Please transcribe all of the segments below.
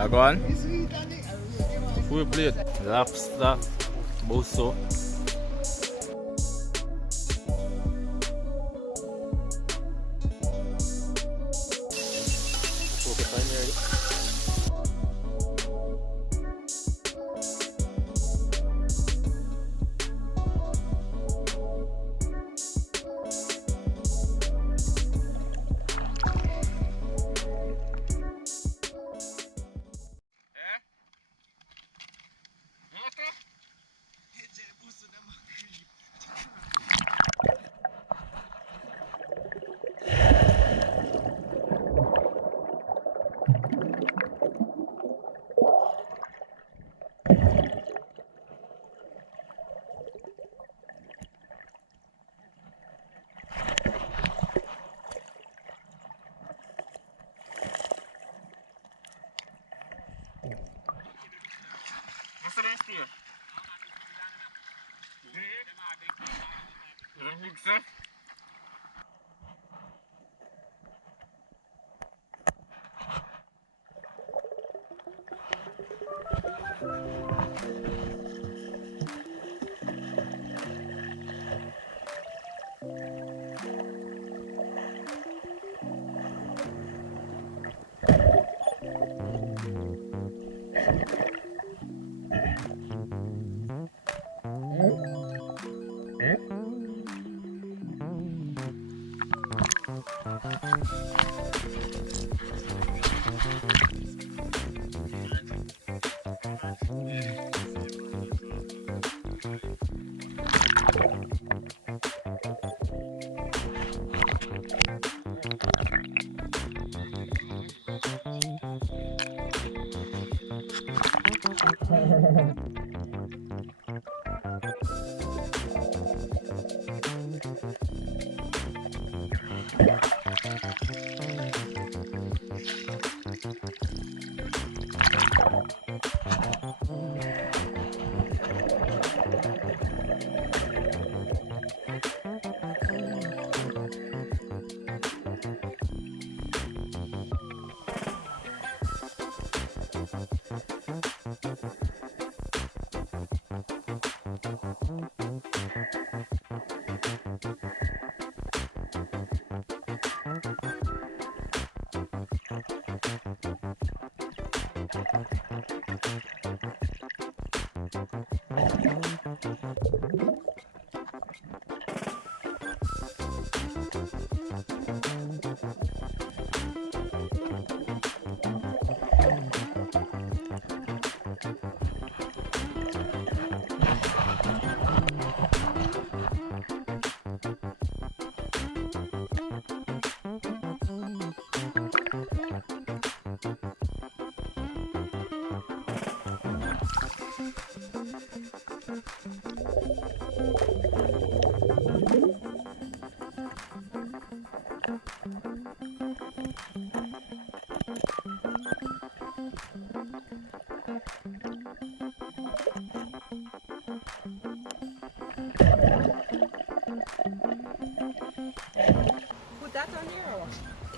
Now go on. Full plate. Lobster. Boso.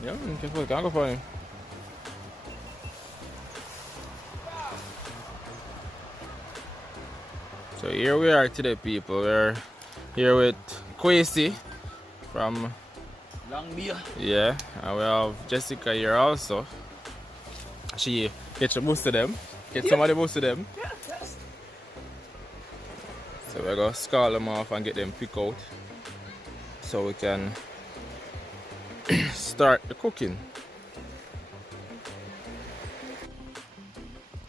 Yeah, you can put cargo for him. So here we are today, people. We're here with Kwesi from Longbeer. yeah, and we have Jessica here also. She get some boost to them. Get somebody boost to them. So we're gonna scald them off and get them pick out so we can start the cooking.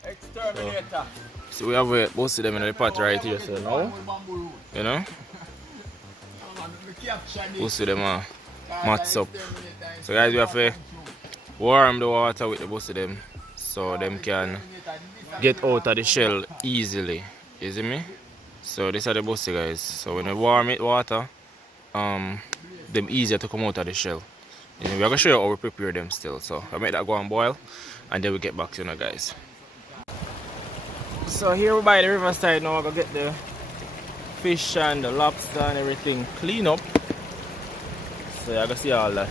Exterminator. So we have most of them in the pot right here, so now, you know, most of them are mats up. So guys, we have to warm the water with the most of them so them can get out of the shell easily, you see me? So these are the bossy guys. So when you warm it water, them easier to come out of the shell. And we're gonna show you how we prepare them still. So I make that go and boil and then we get back to you guys. So here we by the riverside now, we're gonna get the fish and the lobster and everything clean up. So you're gonna see all that.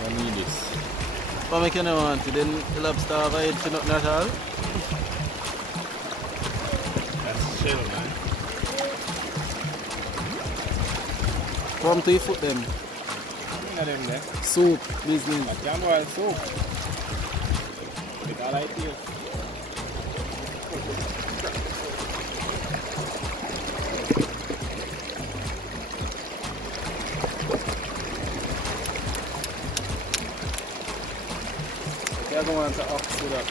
I need this. What make you not want it? Then the lobster have a head for nothing at all? That's shell, man. Come to your foot them. One of them there. Soup, business. A jam oil soup. With all I feel. I don't want to ox with that.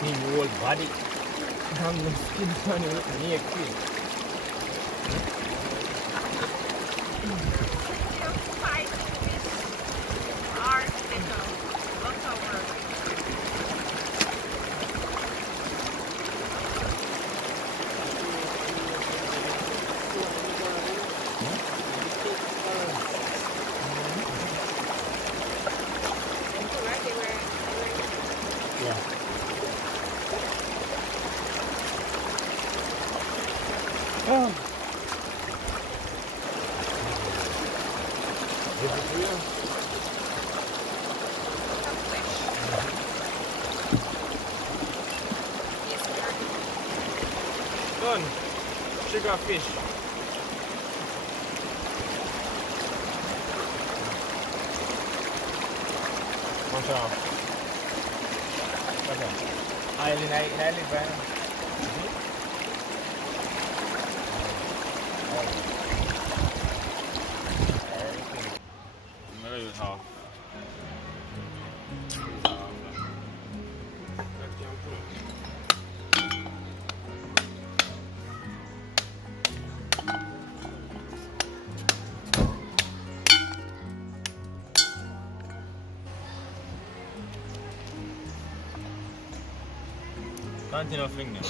Clean your whole body. I'm the skin funny with me clean. Done. Sugar fish. Watch out. Okay. Island, right? Half. Continue fling now.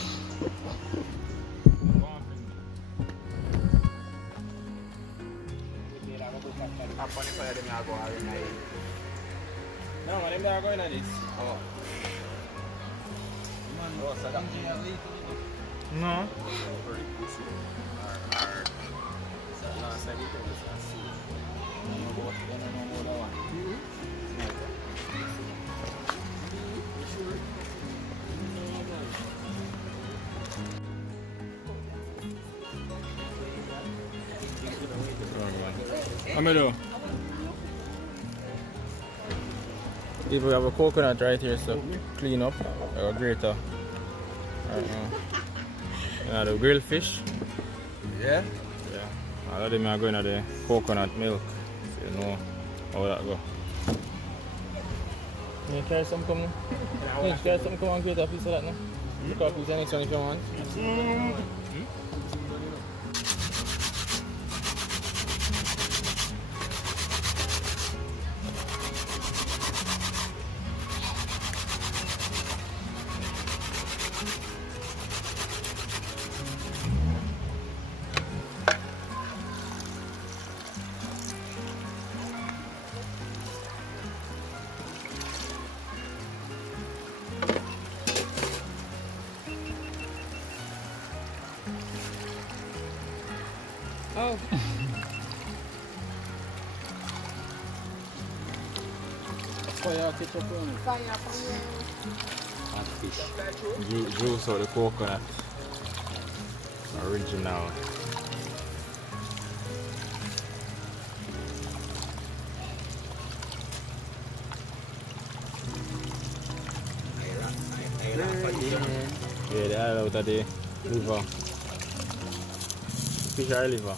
No, man, them are going at this. Oh. No. Amado. If we have a coconut right here, so clean up, a grater. Right now. The grilled fish. Yeah? Yeah. All of them are going to the coconut milk. So you know how that go. You carry some come now? You carry some come and create a piece of that now? You can put the next one if you want. Oh. Fire ketchup on it. Fire from Hot fish. Juice out the coconut. Original. Yeah, they are out of the liver. Fish or liver?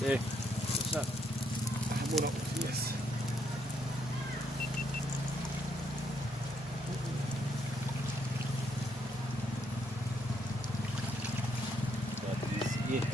Yeah. What's that? Yes. That is it.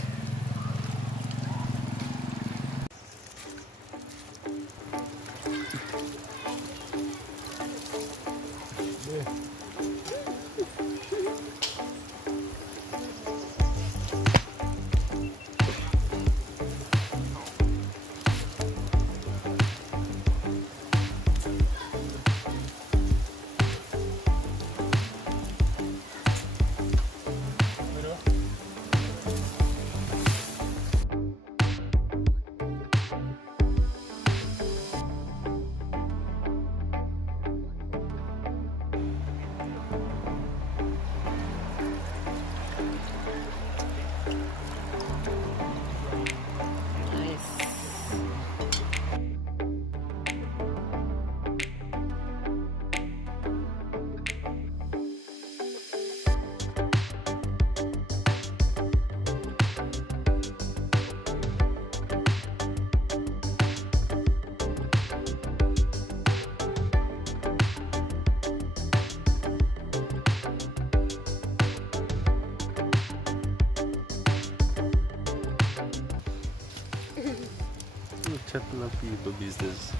Chatting up people business.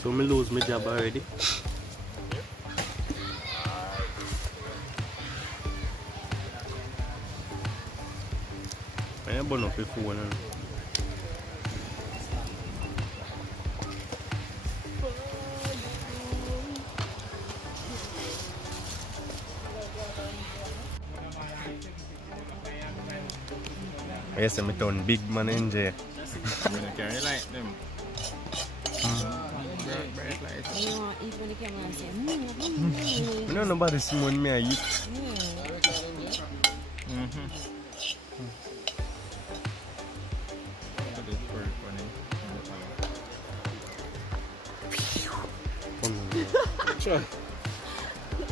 So me lose my job already. I ain't burn up your phone. Yes, I'm done big man Enjay. Can you like them? Bright lights. You know, even when the camera say, No, nobody see when me I eat.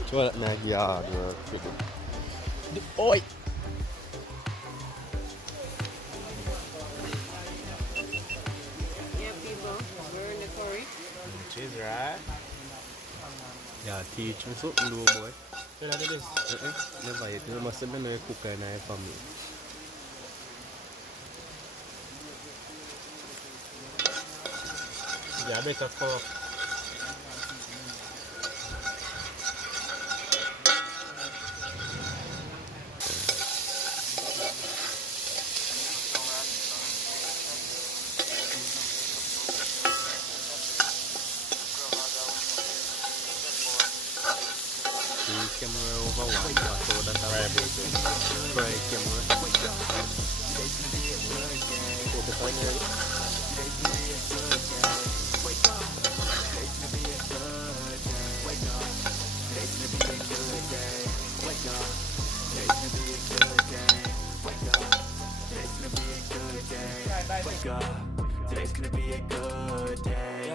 Try that na yard work. Oi! Yeah, people, we're in the curry. Cheese, right? Yeah, teach me something, little boy. Can I do this? Never yet. You must have been a cook in our family. Yeah, better cook. Camera over one, so that's how I do it. Right camera. Today's gonna be a good day.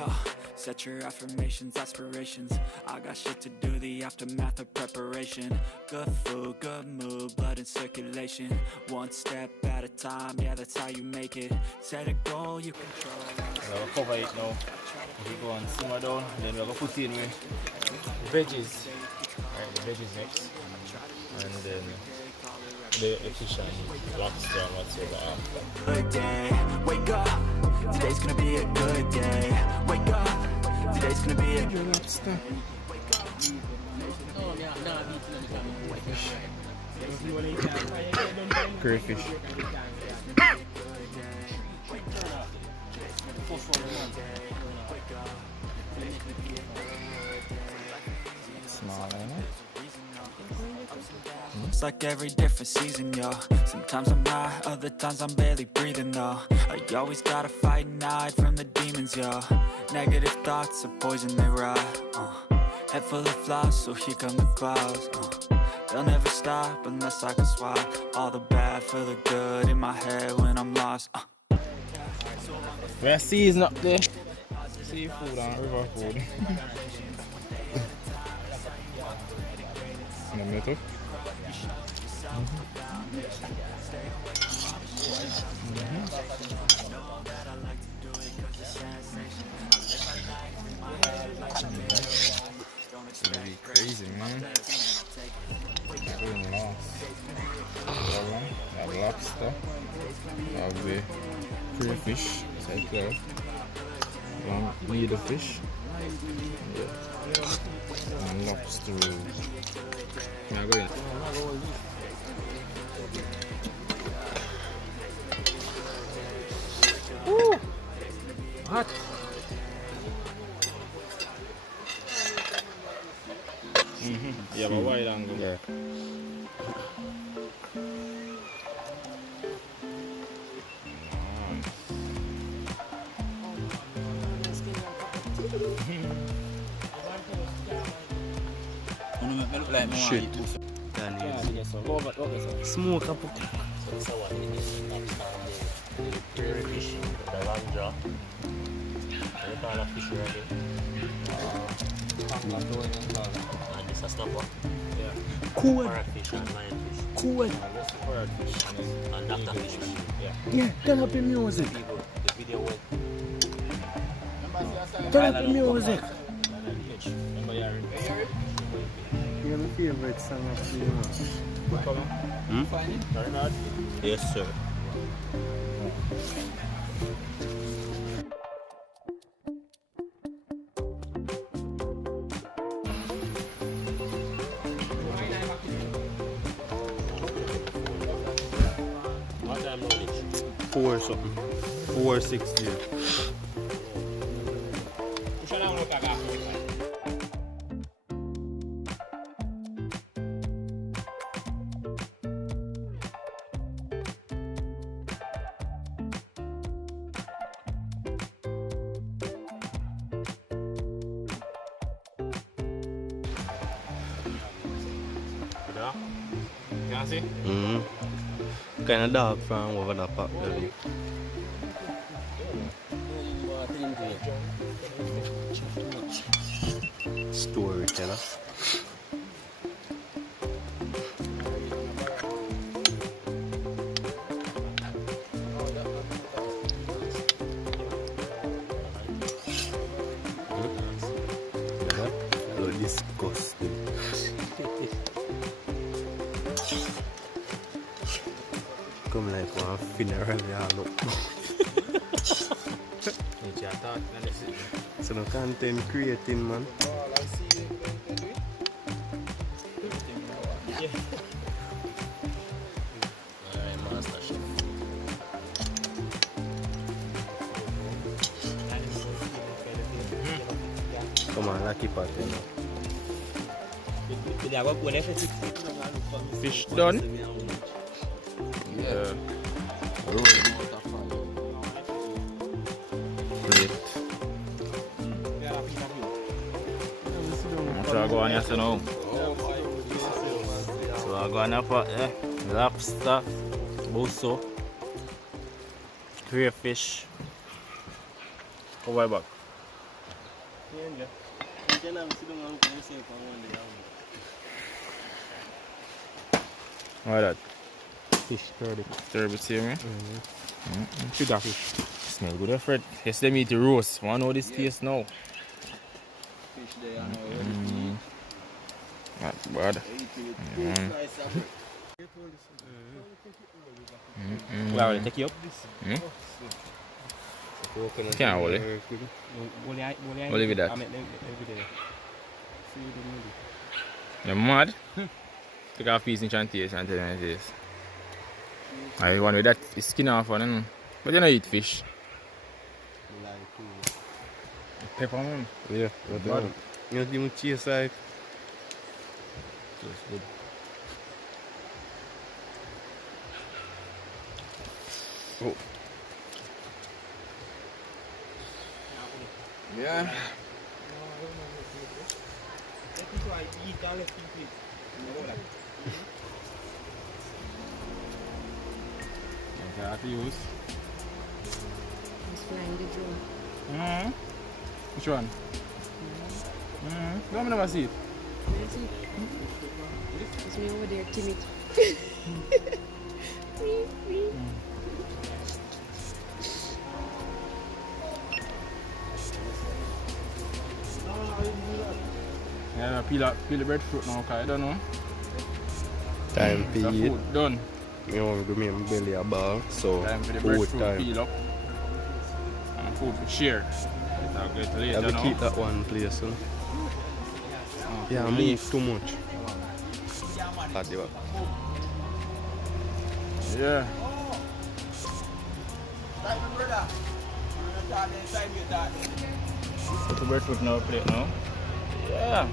Set write your affirmations, aspirations. I got shit to do, the aftermath of preparation. Good food, good mood, blood in circulation. One step at a time, yeah, that's how you make it. Set a goal you control. We'll cover it now. We go and simmer down, then we're going to put in with veggies. Alright, the veggies next. And then the fish and lobster and whatsoever. Good day, wake up. Today's gonna be a good day. Wake up. Today's gonna be a good lobster. Crayfish. Small, It's like every different season, yo. Sometimes I'm high, other times I'm barely breathing, though. I always gotta fight and hide from the demons, yo. Negative thoughts are poison, they rot. Head full of flies, so here come the clouds. They'll never stop unless I can swap all the bad for the good in my head when I'm lost. We're season up there. Seafood and river food. In the middle. It's gonna be crazy, man. Really nice. That lobster. That the crayfish. Like that. Need a fish. Yeah. And lobster roll. Now go in. Woo! Hot. Yeah, but wide angle. Yeah. Shit. Smoke up. Cool. Cool. Yeah, turn up the music. Turn up the music. You're my favorite song of the year. Yes, sir. What time knowledge? 4 something. 460. Can you see? Kind of dark from over the park. Storyteller. So disgusting. Come like one funeral, so no content creating, man. Come on, lucky part, Fish done? Yeah. Great. So I go on here now. So I go on here for lobster, busso, crayfish. Go right back. Enjay. You can have sit down and look at yourself and one day. What that? Fish turbot. Turbot, see me? Sugar fish. Smell good, Fred. Yes, them eat the roast. Want know this taste now? Fish there and now. Not bad. Well, take you up. Can't hold it. Hold it with that. You're mad? Take off piece and try and taste and tell me it is. I want with that skin off one, but you don't eat fish. Pepper man. Yeah, but bad. You give me cheese like. Tastes good. Oh. Yeah. Okay, I have to use. He's flying the drone. Which one? No, I never see it. Where is he? It's me over there, timid. Yeah, peel the breadfruit now, because I don't know. Time to The eat. food done. Me want to give me my belly a ball, so Time for the food breadfruit time. peel up. And food to share. I'll get I later have to now. keep that one place. Huh? Yeah, I leaf. move too much. At the back. Yeah. Put the breadfruit now, plate now. Yeah.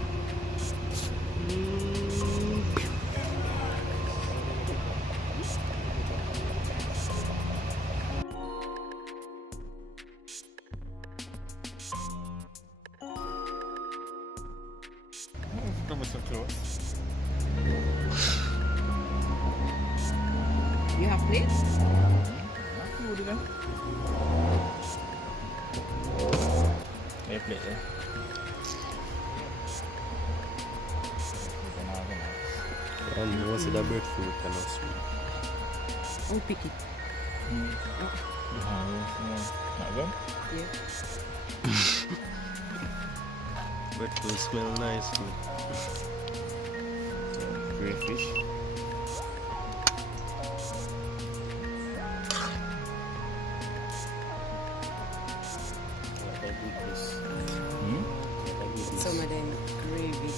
Come so close. You have plates? Food again. Plate, yeah. And most of the breadfruit and not sweet. Oh, pick it. Not good? Yeah. Breadfruit smell nice. Great fish. Some of them gravy.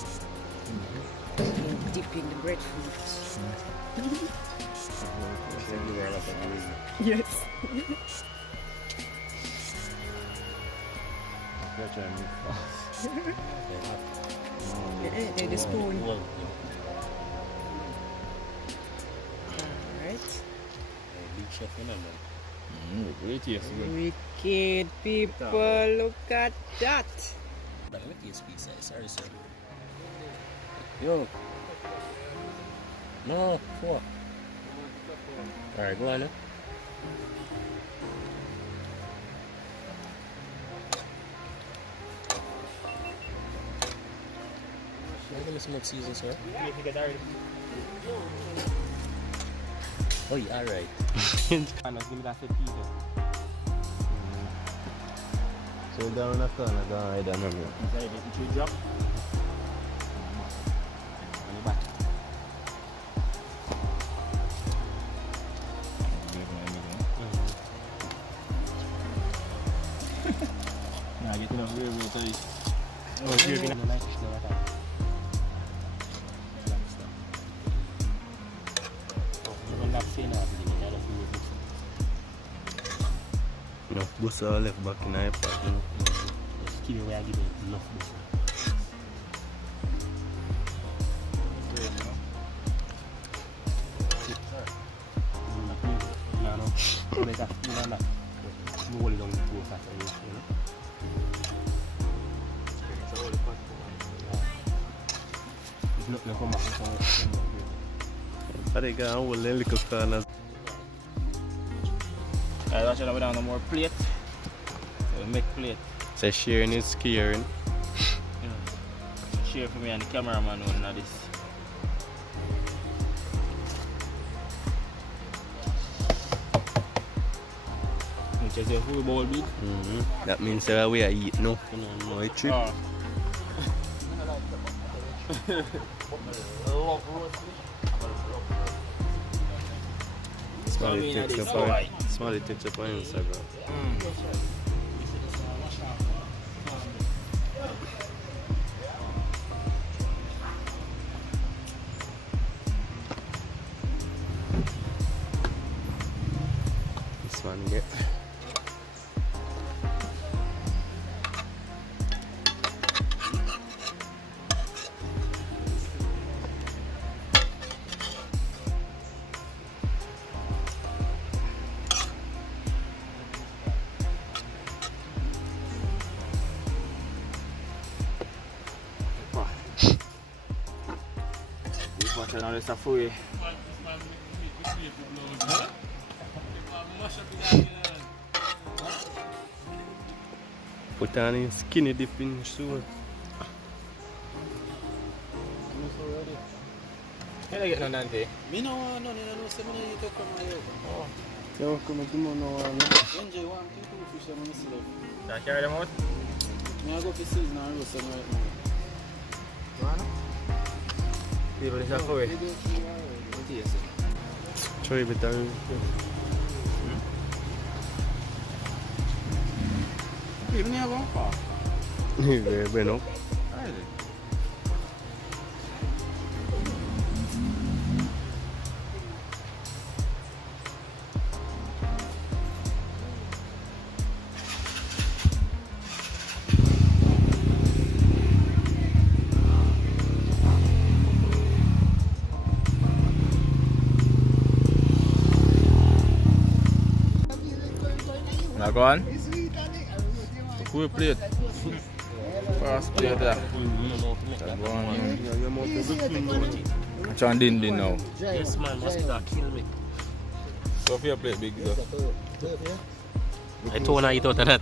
And dip in the breadfruit. Yes. The spoon. Alright. Great taste. Wicked people, look at that. Sorry, sir. Yo. No, what? Alright, go on. Give me some more season, sir. Oh, yeah, alright. So down after I don't know. Drop. Nah, get enough gravy to eat. Oh, gravy in the night. Enough bussa left back in the pot. Just keep it where I give it enough bussa. I think I will little corners. I don't know more plate. So make plate. So sharing is caring. share for me and the cameraman on this. Which is a full bowl big. That means that we are eating no. No, it's trip. Oh. Smiley takes up on Instagram. This one get. Now this is free. Put on a skinny dipping shoe. Can I get none of that? Me no want none, no say me no eat okra my yoga. So come to me now. Enjay want to eat fish and me see them. Can I carry them out? Me I go for season and roast them right now. People is free. What is it? Try a bit of Even here going far. yeah, been up. Now go on. Full plate. First plate there. Go on. Chan din now. Yes man, mosquito kill me. So for your plate big though. I told her eat out of that.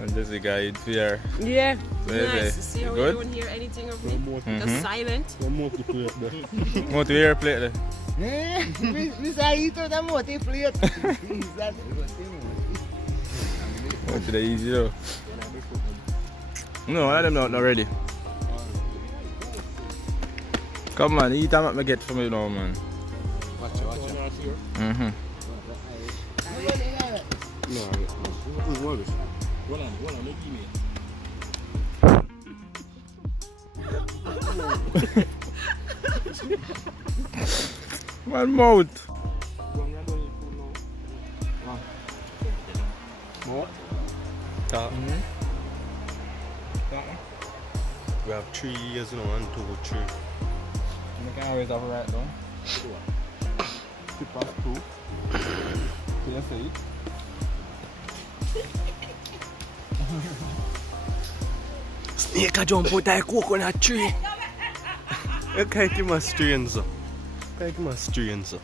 And this the guy eat fear. Yeah, Where is nice. it? See how Good? you don't hear anything of me? Just silent. What to your plate there? What to the easy though? No, one of them not ready. Come on, eat them what I get from you now, man. Watch it. Mm-hmm. One mouth. Top. We have 3 years, you know, 1, 2, 3. You can always have a right down. Keep us two. Can you say it? Snake a jump out of a coconut tree. You can't give me a stranger. Can't give me a stranger.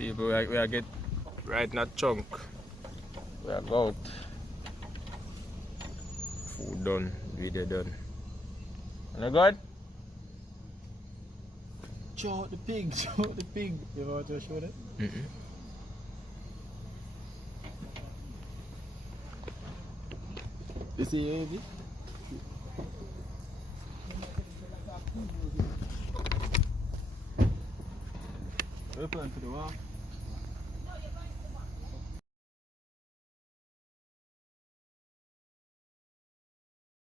People, we are get right in a chunk. We are go out. Food done, video done. And I got? Show out the pig, show out the pig. You want to show that? You see anything? We're planning for the walk.